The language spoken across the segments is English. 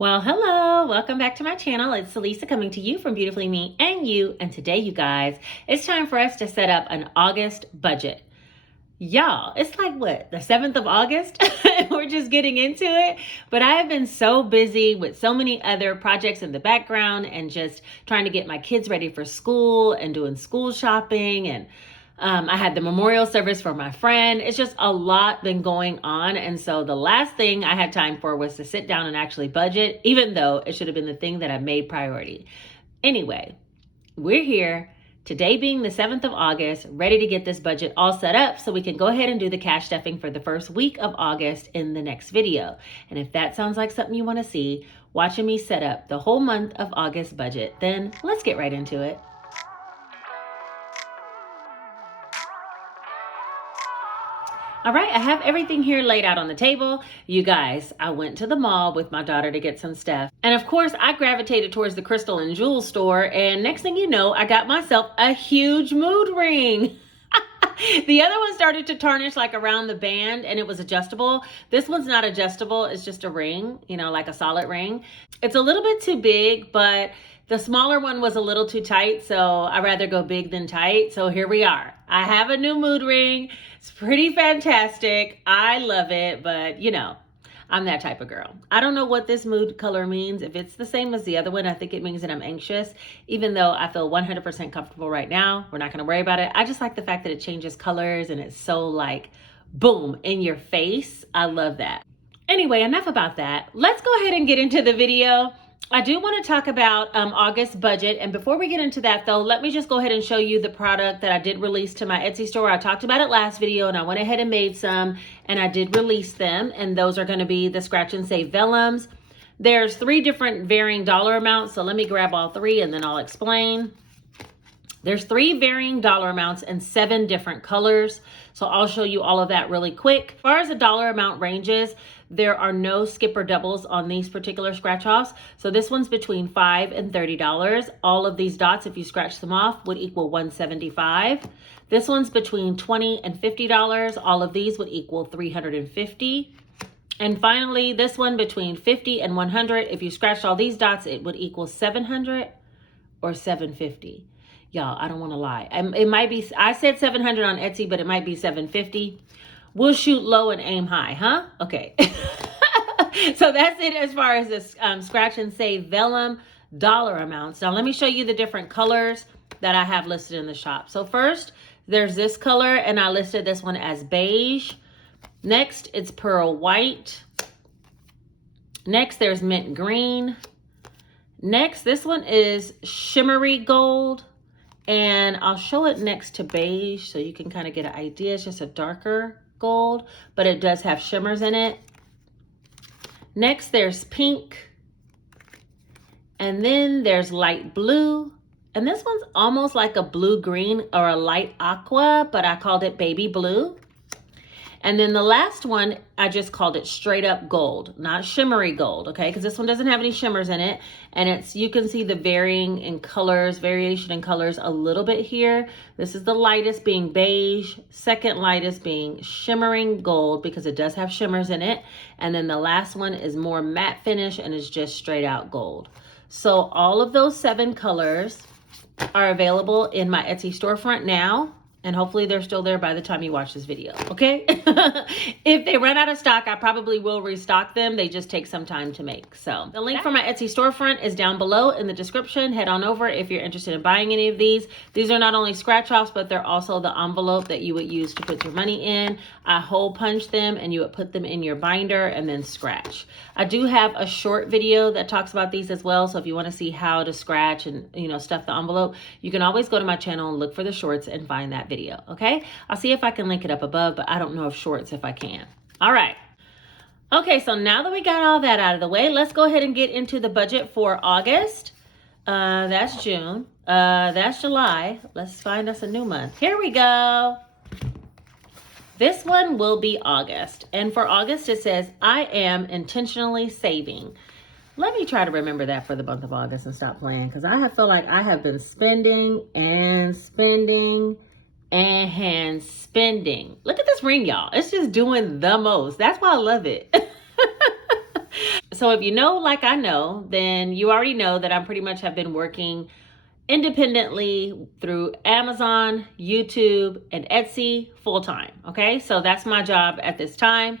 Well, hello, welcome back to my channel. It's Lisa coming to you from Beautifully Me and You. And today, you guys, it's time for us to set up an August budget. Y'all, it's like what, the 7th of August? We're just getting into it. But I have been so busy with so many other projects in the background and just trying to get my kids ready for school and doing school shopping, and I had the memorial service for my friend. It's just a lot been going on. And so the last thing I had time for was to sit down and actually budget, even though it should have been the thing that I made priority. Anyway, we're here today being the 7th of August, ready to get this budget all set up so we can go ahead and do the cash stuffing for the first week of August in the next video. And if that sounds like something you want to see, watching me set up the whole month of August budget, then let's get right into it. All right, I have everything here laid out on the table. You guys, I went to the mall with my daughter to get some stuff. And of course, I gravitated towards the crystal and jewel store. And next thing you know, I got myself a huge mood ring. The other one started to tarnish like around the band and it was adjustable. This one's not adjustable. It's just a ring, like a solid ring. It's a little bit too big, but the smaller one was a little too tight. So I'd rather go big than tight. So here we are. I have a new mood ring. It's pretty fantastic. I love it, but I'm that type of girl. I don't know what this mood color means. If it's the same as the other one, I think it means that I'm anxious, even though I feel 100% comfortable right now. We're not going to worry about it. I just like the fact that it changes colors and it's so like, boom, in your face. I love that. Anyway, enough about that. Let's go ahead and get into the video. I do want to talk about August budget. And before we get into that though, let me just go ahead and show you the product that I did release to my Etsy store. I talked about it last video and I went ahead and made some and I did release them. And those are going to be the Scratch and Save Vellums. There's 3 different varying dollar amounts. So let me grab all 3 and then I'll explain. There's 3 varying dollar amounts and 7 different colors. So I'll show you all of that really quick. As far as the dollar amount ranges, there are no skip or doubles on these particular scratch offs. So this one's between $5 and $30. All of these dots, if you scratch them off, would equal $175. This one's between $20 and $50. All of these would equal $350. And finally, this one between $50 and $100. If you scratched all these dots, it would equal $700 or $750. Y'all, I don't want to lie. It might be, I said $700 on Etsy, but it might be $750. We'll shoot low and aim high, huh? Okay. So that's it as far as this Scratch and Save Vellum dollar amounts. Now let me show you the different colors that I have listed in the shop. So first, there's this color, and I listed this one as beige. Next, it's pearl white. Next, there's mint green. Next, this one is shimmery gold. And I'll show it next to beige so you can kind of get an idea. It's just a darker gold, but it does have shimmers in it. Next, there's pink. And then there's light blue. And this one's almost like a blue-green or a light aqua, but I called it baby blue. And then the last one, I just called it straight up gold, not shimmery gold, okay? Because this one doesn't have any shimmers in it. And you can see the variation in colors a little bit here. This is the lightest being beige, second lightest being shimmering gold because it does have shimmers in it. And then the last one is more matte finish and is just straight out gold. So all of those 7 colors are available in my Etsy storefront now. And hopefully they're still there by the time you watch this video, okay? If they run out of stock, I probably will restock them. They just take some time to make. So the link for my Etsy storefront is down below in the description. Head on over if you're interested in buying any of these. These are not only scratch offs, but they're also the envelope that you would use to put your money in. I hole punch them and you would put them in your binder and then scratch. I do have a short video that talks about these as well. So if you want to see how to scratch and stuff the envelope, you can always go to my channel and look for the shorts and find that video, okay? I'll see if I can link it up above, but I don't know if shorts if I can. All right. Okay, so now that we got all that out of the way, let's go ahead and get into the budget for August. That's June. That's July. Let's find us a new month. Here we go. This one will be August. And for August, it says, I am intentionally saving. Let me try to remember that for the month of August and stop playing, because I feel like I have been spending and spending and spending. Look at this ring, y'all. It's just doing the most. That's why I love it. So if you know, like I know, then you already know that I pretty much have been working independently through Amazon, YouTube, and Etsy full time. Okay, so that's my job at this time.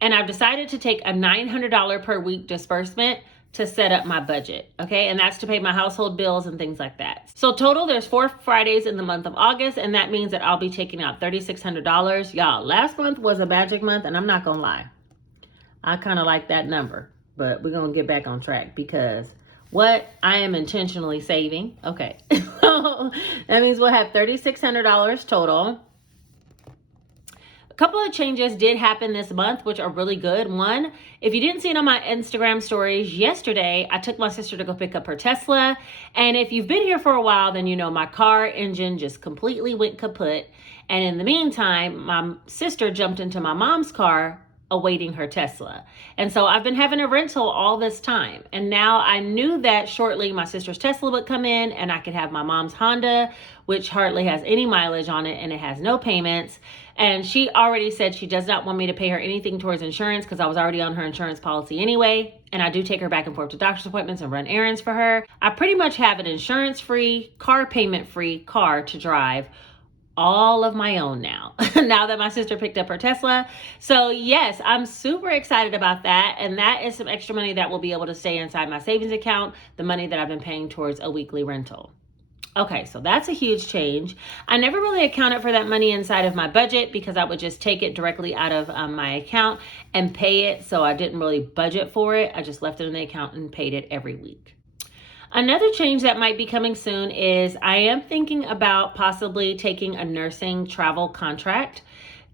And I've decided to take a $900 per week disbursement to set up my budget. Okay, and that's to pay my household bills and things like that. So total, there's 4 Fridays in the month of August, and that means that I'll be taking out $3,600. Y'all, last month was a magic month, and I'm not gonna lie, I kind of like that number, but we're gonna get back on track because what I am intentionally saving. Okay, so that means we'll have $3,600 total. A couple of changes did happen this month, which are really good. One, if you didn't see it on my Instagram stories yesterday, I took my sister to go pick up her Tesla. And if you've been here for a while, then you know my car engine just completely went kaput. And in the meantime, my sister jumped into my mom's car awaiting her Tesla. And so I've been having a rental all this time. And now I knew that shortly my sister's Tesla would come in and I could have my mom's Honda, which hardly has any mileage on it and it has no payments. And she already said she does not want me to pay her anything towards insurance because I was already on her insurance policy anyway. And I do take her back and forth to doctor's appointments and run errands for her. I pretty much have an insurance-free, car payment-free car to drive all of my own now, now that my sister picked up her Tesla. So yes, I'm super excited about that. And that is some extra money that will be able to stay inside my savings account, the money that I've been paying towards a weekly rental. Okay, so that's a huge change. I never really accounted for that money inside of my budget because I would just take it directly out of my account and pay it. So I didn't really budget for it. I just left it in the account and paid it every week. Another change that might be coming soon is I am thinking about possibly taking a nursing travel contract.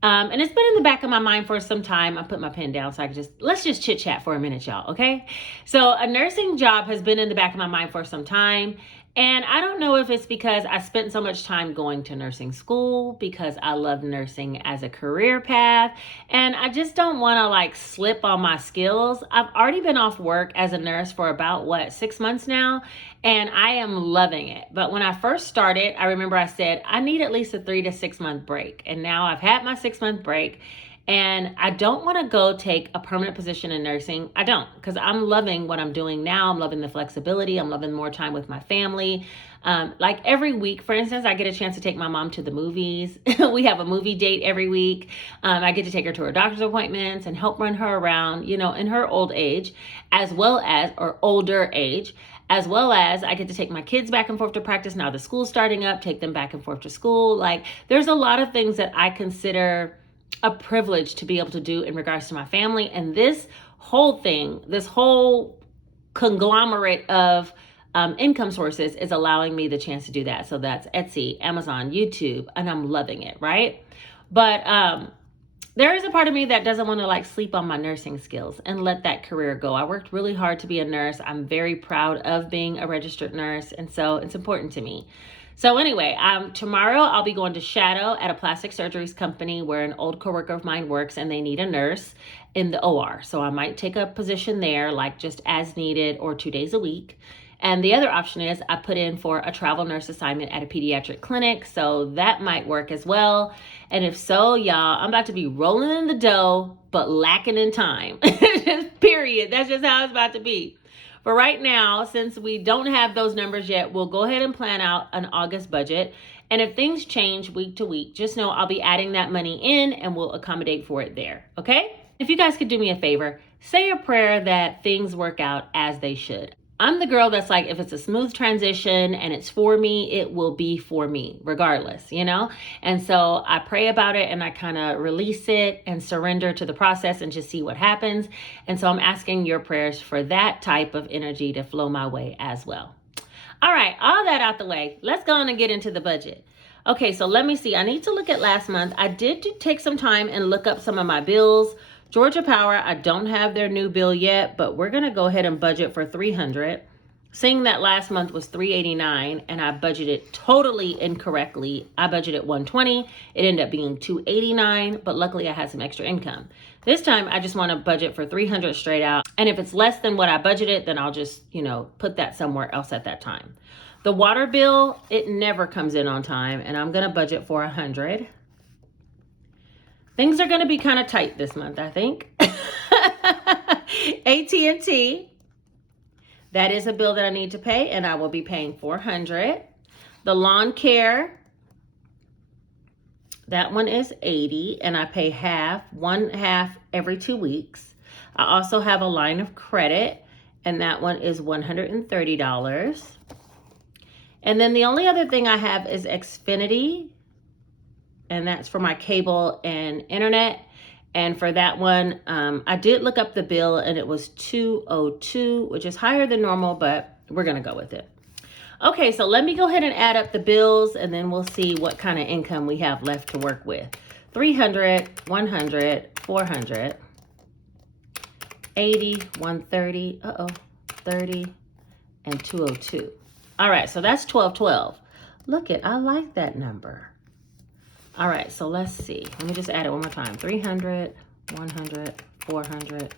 And it's been in the back of my mind for some time. I put my pen down so I can let's just chit chat for a minute, y'all, okay? So a nursing job has been in the back of my mind for some time. And I don't know if it's because I spent so much time going to nursing school, because I love nursing as a career path, and I just don't want to slip on my skills. I've already been off work as a nurse for about 6 months now, and I am loving it. But when I first started, I remember I said, I need at least a 3 to 6 month break. And now I've had my 6 month break. And I don't want to go take a permanent position in nursing. I don't, because I'm loving what I'm doing now. I'm loving the flexibility. I'm loving more time with my family. Every week, for instance, I get a chance to take my mom to the movies. We have a movie date every week. I get to take her to her doctor's appointments and help run her around, in her old age, or older age, as well as I get to take my kids back and forth to practice. Now the school's starting up, take them back and forth to school. There's a lot of things that I consider a privilege to be able to do in regards to my family. And this whole conglomerate of income sources is allowing me the chance to do that. So that's Etsy, Amazon, YouTube, and I'm loving it, right? But there is a part of me that doesn't want to sleep on my nursing skills and let that career go. I worked really hard to be a nurse. I'm very proud of being a registered nurse, and so it's important to me. So anyway, tomorrow I'll be going to shadow at a plastic surgeries company where an old coworker of mine works, and they need a nurse in the OR. So I might take a position there, just as needed, or 2 days a week. And the other option is I put in for a travel nurse assignment at a pediatric clinic. So that might work as well. And if so, y'all, I'm about to be rolling in the dough, but lacking in time. Period. That's just how it's about to be. But right now, since we don't have those numbers yet, we'll go ahead and plan out an August budget. And if things change week to week, just know I'll be adding that money in and we'll accommodate for it there. Okay? If you guys could do me a favor, say a prayer that things work out as they should. I'm the girl that's if it's a smooth transition and it's for me, it will be for me regardless, And so I pray about it and I kind of release it and surrender to the process and just see what happens. And so I'm asking your prayers for that type of energy to flow my way as well. All right, all that out the way. Let's go on and get into the budget. Okay, so let me see. I need to look at last month. I did take some time and look up some of my bills. Georgia Power, I don't have their new bill yet, but we're going to go ahead and budget for $300. Seeing that last month was $389 and I budgeted totally incorrectly. I budgeted $120. It ended up being $289, but luckily I had some extra income. This time I just want to budget for $300 straight out. And if it's less than what I budgeted, then I'll just, put that somewhere else at that time. The water bill, it never comes in on time, and I'm going to budget for $100. Things are going to be kind of tight this month, I think. AT&T, that is a bill that I need to pay, and I will be paying $400. The lawn care, that one is $80, and I pay one half every 2 weeks. I also have a line of credit, and that one is $130. And then the only other thing I have is Xfinity, and that's for my cable and internet. And for that one, I did look up the bill, and it was $202, which is higher than normal, but we're gonna go with it. Okay, so let me go ahead and add up the bills, and then we'll see what kind of income we have left to work with. 300, 100, 400, 80, 130, 30, and 202. All right, so that's 1212. Look it, I like that number. All right, so let's see. Let me just add it one more time. 300, 100, 400,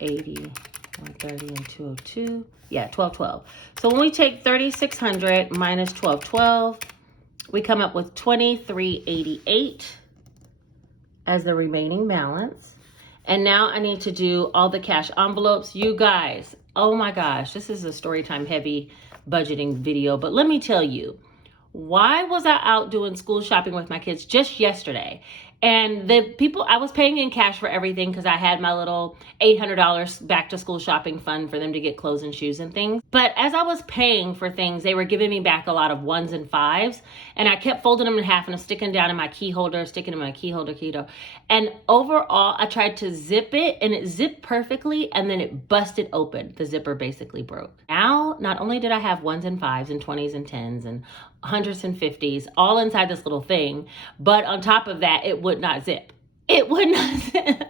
80, 130, and 202. Yeah, 1212. So when we take 3,600 minus 1212, we come up with 2,388 as the remaining balance. And now I need to do all the cash envelopes. You guys, oh my gosh, this is a Storytime heavy budgeting video, but let me tell you, why was I out doing school shopping with my kids just yesterday? And the people, I was paying in cash for everything because I had my little $800 back to school shopping fund for them to get clothes and shoes and things. But as I was paying for things, they were giving me back a lot of 1s and 5s. And I kept folding them in half and I'm sticking down in my key holder, And overall, I tried to zip it and it zipped perfectly and then it busted open. The zipper basically broke. Now, not only did I have 1s and 5s and 20s and 10s and 100s and 50s all inside this little thing, but on top of that, it would not zip. It would not zip.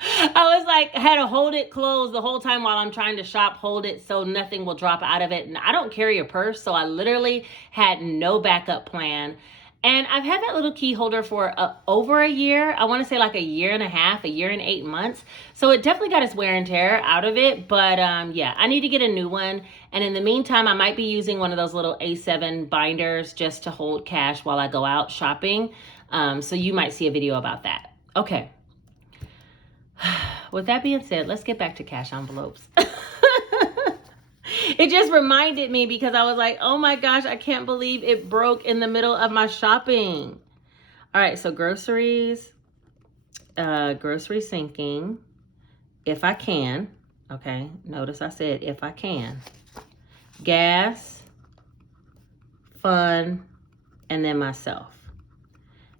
I was like, I had to hold it closed the whole time while I'm trying to shop, hold it so nothing will drop out of it. And I don't carry a purse, so I literally had no backup plan. And I've had that little key holder for over a year. I want to say like a year and a half, a year and 8 months. So it definitely got its wear and tear out of it. But yeah, I need to get a new one. And in the meantime, I might be using one of those little A7 binders just to hold cash while I go out shopping. So you might see a video about that. Okay. With that being said, let's get back to cash envelopes. It just reminded me because I was like, oh my gosh, I can't believe it broke in the middle of my shopping. All right, so groceries, grocery sinking, if I can. Okay, notice I said if I can. Gas, fun, and then myself.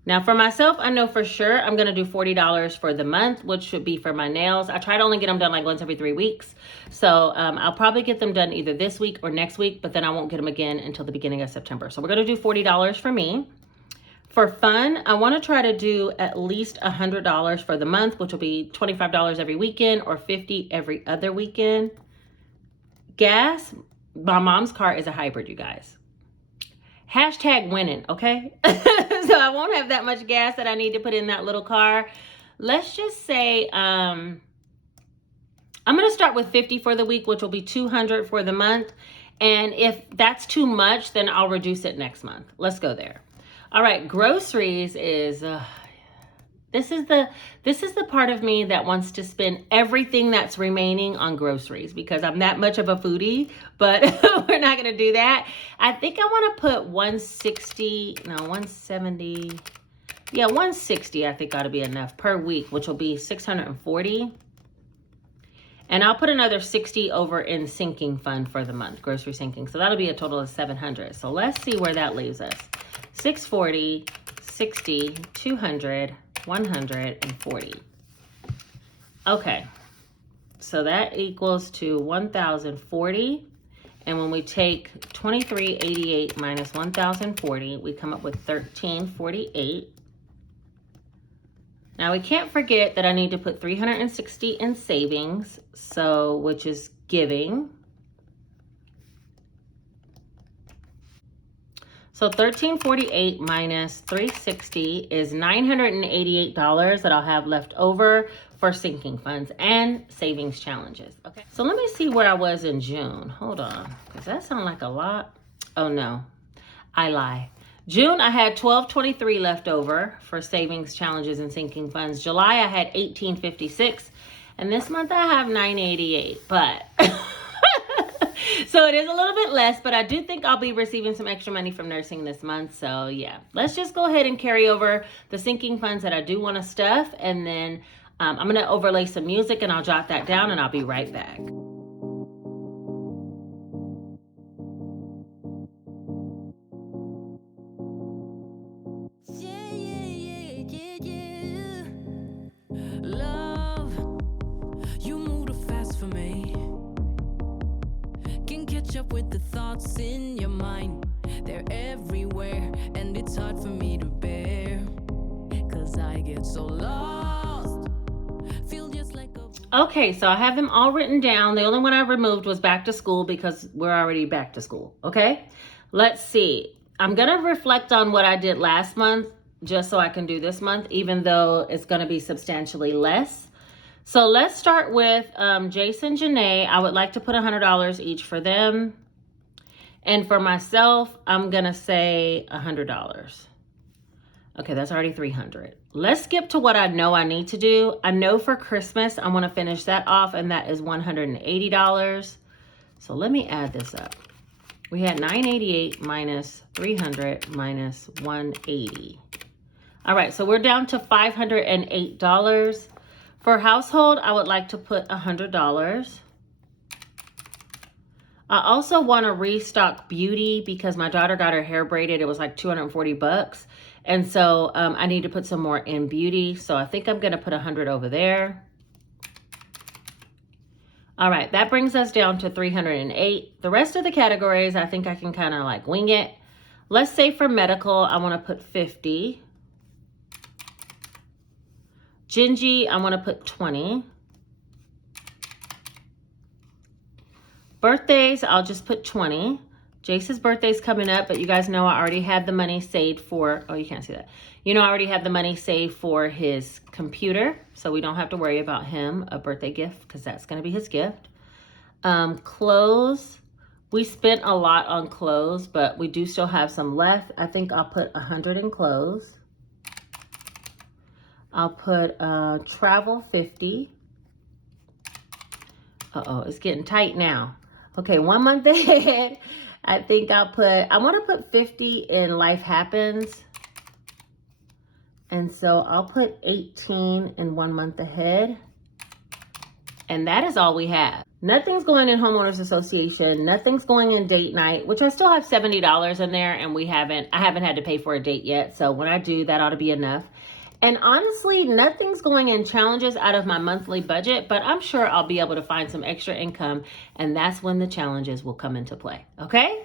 Now for myself, I know for sure I'm going to do $40 for the month, which should be for my nails. I try to only get them done like once every 3 weeks. So I'll probably get them done either this week or next week, but then I won't get them again until the beginning of September. So we're going to do $40 for me. For fun, I want to try to do at least $100 for the month, which will be $25 every weekend or $50 every other weekend. Gas, my mom's car is a hybrid, you guys. Hashtag winning, okay? So I won't have that much gas that I need to put in that little car. Let's just say I'm going to start with 50 for the week, which will be 200 for the month. And if that's too much, then I'll reduce it next month. Let's go there. All right, groceries is this is the part of me that wants to spend everything that's remaining on groceries because I'm that much of a foodie, but we're not going to do that. I think I want to put 170. Yeah, 160 I think ought to be enough per week, which will be 640. And I'll put another 60 over in sinking fund for the month, grocery sinking. So that'll be a total of 700. So let's see where that leaves us. 640, 60, 200, 140. Okay, so that equals to 1,040. And when we take 2388 minus 1,040, we come up with 1,348. Now we can't forget that I need to put 360 in savings, so which is giving. So 1,348 minus 360 is $988 that I'll have left over for sinking funds and savings challenges. Okay, so let me see where I was in June. Hold on, because that sounds like a lot. Oh no, I lie. June, I had $1,223 left over for savings challenges and sinking funds. July, I had $1,856. And this month I have $988, but so it is a little bit less, but I do think I'll be receiving some extra money from nursing this month. So yeah, let's just go ahead and carry over the sinking funds that I do want to stuff. And then I'm going to overlay some music and I'll jot that down and I'll be right back. Up with the thoughts in your mind, they're everywhere, and it's hard for me to bear, 'cause I get so lost, feel just like a... Okay, so I have them all written down. The only one I removed was back to school because we're already back to school. Okay, let's see. I'm gonna reflect on what I did last month just so I can do this month, even though it's gonna be substantially less. So let's start with Jason, Janae. I would like to put $100 each for them. And for myself, I'm going to say $100. Okay, that's already $300. Let's skip to what I know I need to do. I know for Christmas, I want to finish that off, and that is $180. So let me add this up. We had $988 minus $300 minus $180. All right, so we're down to $508. For household, I would like to put $100. I also want to restock beauty because my daughter got her hair braided. It was like $240. And so I need to put some more in beauty. So I think I'm going to put 100 over there. All right, that brings us down to 308. The rest of the categories, I think I can kind of like wing it. Let's say for medical, I want to put 50. Gingy, I want to put 20. Birthdays, I'll just put 20. Jace's birthday's coming up, but you guys know I already had the money saved for, oh, you can't see that. You know, I already had the money saved for his computer, so we don't have to worry about him, a birthday gift, because that's going to be his gift. Clothes, we spent a lot on clothes, but we do still have some left. I think I'll put 100 in clothes. I'll put travel 50. Uh-oh, it's getting tight now. Okay, 1 month ahead. I think I want to put 50 in life happens. And so I'll put 18 in 1 month ahead. And that is all we have. Nothing's going in homeowners association. Nothing's going in date night, which I still have $70 in there, and I haven't had to pay for a date yet. So when I do, that ought to be enough. And honestly, nothing's going in challenges out of my monthly budget, but I'm sure I'll be able to find some extra income, and that's when the challenges will come into play, okay?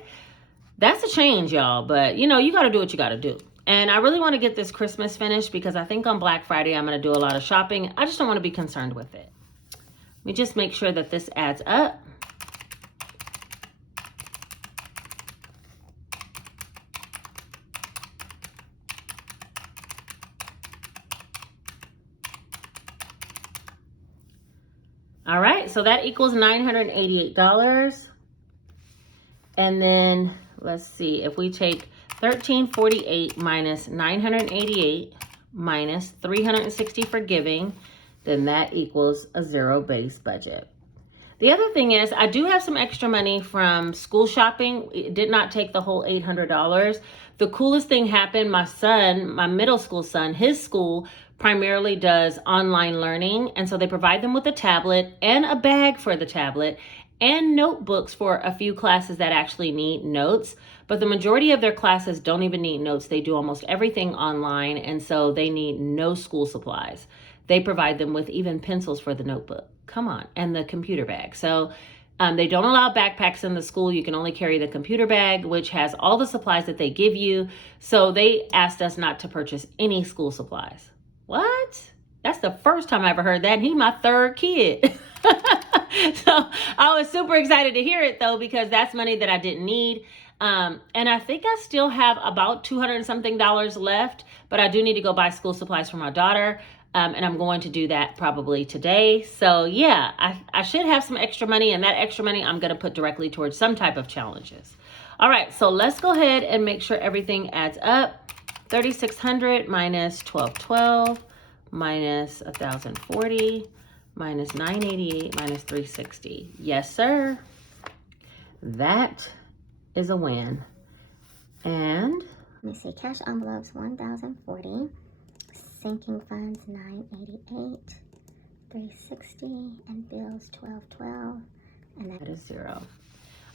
That's a change, y'all, but you know, you gotta do what you gotta do. And I really wanna get this Christmas finished because I think on Black Friday, I'm gonna do a lot of shopping. I just don't wanna be concerned with it. Let me just make sure that this adds up. All right, so that equals $988. And then let's see, if we take 1348 minus 988 minus 360 for giving, then that equals a zero-based budget. The other thing is I do have some extra money from school shopping. It did not take the whole $800. The coolest thing happened, my son, my middle school son, his school primarily does online learning. And so they provide them with a tablet and a bag for the tablet and notebooks for a few classes that actually need notes. But the majority of their classes don't even need notes. They do almost everything online. And so they need no school supplies. They provide them with even pencils for the notebook. Come on. And the computer bag. So they don't allow backpacks in the school. You can only carry the computer bag, which has all the supplies that they give you. So they asked us not to purchase any school supplies. What? That's the first time I ever heard that. And he's my third kid. So I was super excited to hear it though, because that's money that I didn't need. And I think I still have about $200 and something left, but I do need to go buy school supplies for my daughter. And I'm going to do that probably today. So yeah, I should have some extra money, and that extra money I'm going to put directly towards some type of challenges. All right, so let's go ahead and make sure everything adds up. 3,600 minus 1,212 minus 1,040 minus 988 minus 360. Yes, sir. That is a win. And let me see, cash envelopes 1,040, sinking funds 988, 360, and bills 1212, and that is 0.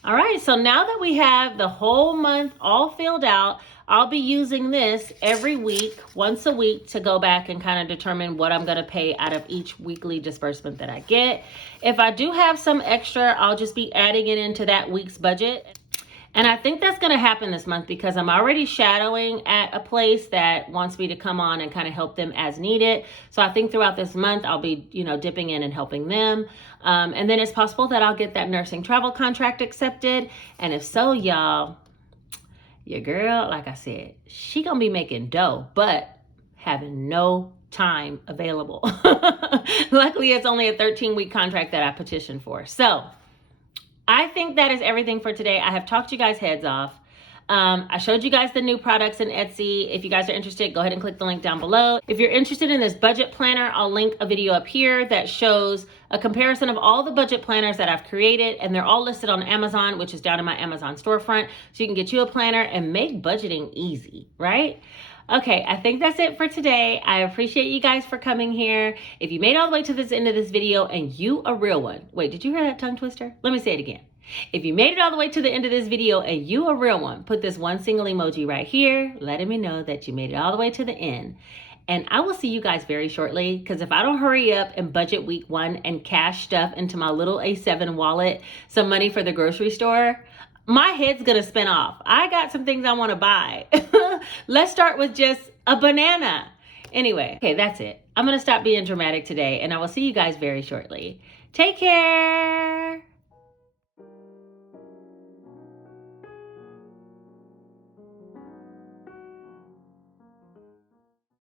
All right, so now that we have the whole month all filled out, I'll be using this every week, once a week, to go back and kind of determine what I'm going to pay out of each weekly disbursement that I get. If I do have some extra, I'll just be adding it into that week's budget. And I think that's going to happen this month because I'm already shadowing at a place that wants me to come on and kind of help them as needed. So I think throughout this month, I'll be, dipping in and helping them. And then it's possible that I'll get that nursing travel contract accepted. And if so, y'all, your girl, like I said, she going to be making dough, but having no time available. Luckily, it's only a 13-week contract that I petitioned for. So I think that is everything for today. I have talked you guys' heads off. I showed you guys the new products in Etsy. If you guys are interested, go ahead and click the link down below. If you're interested in this budget planner, I'll link a video up here that shows a comparison of all the budget planners that I've created, and they're all listed on Amazon, which is down in my Amazon storefront. So you can get you a planner and make budgeting easy, right? Okay, I think that's it for today. I appreciate you guys for coming here. If you made all the way to this end of this video and you a real one, wait, did you hear that tongue twister? Let me say it again. If you made it all the way to the end of this video and you a real one, put this one single emoji right here, letting me know that you made it all the way to the end. And I will see you guys very shortly, because if I don't hurry up and budget week 1 and cash stuff into my little A7 wallet, some money for the grocery store, my head's gonna spin off. I got some things I wanna buy. Let's start with just a banana. Anyway, okay, that's it. I'm gonna stop being dramatic today, and I will see you guys very shortly. Take care.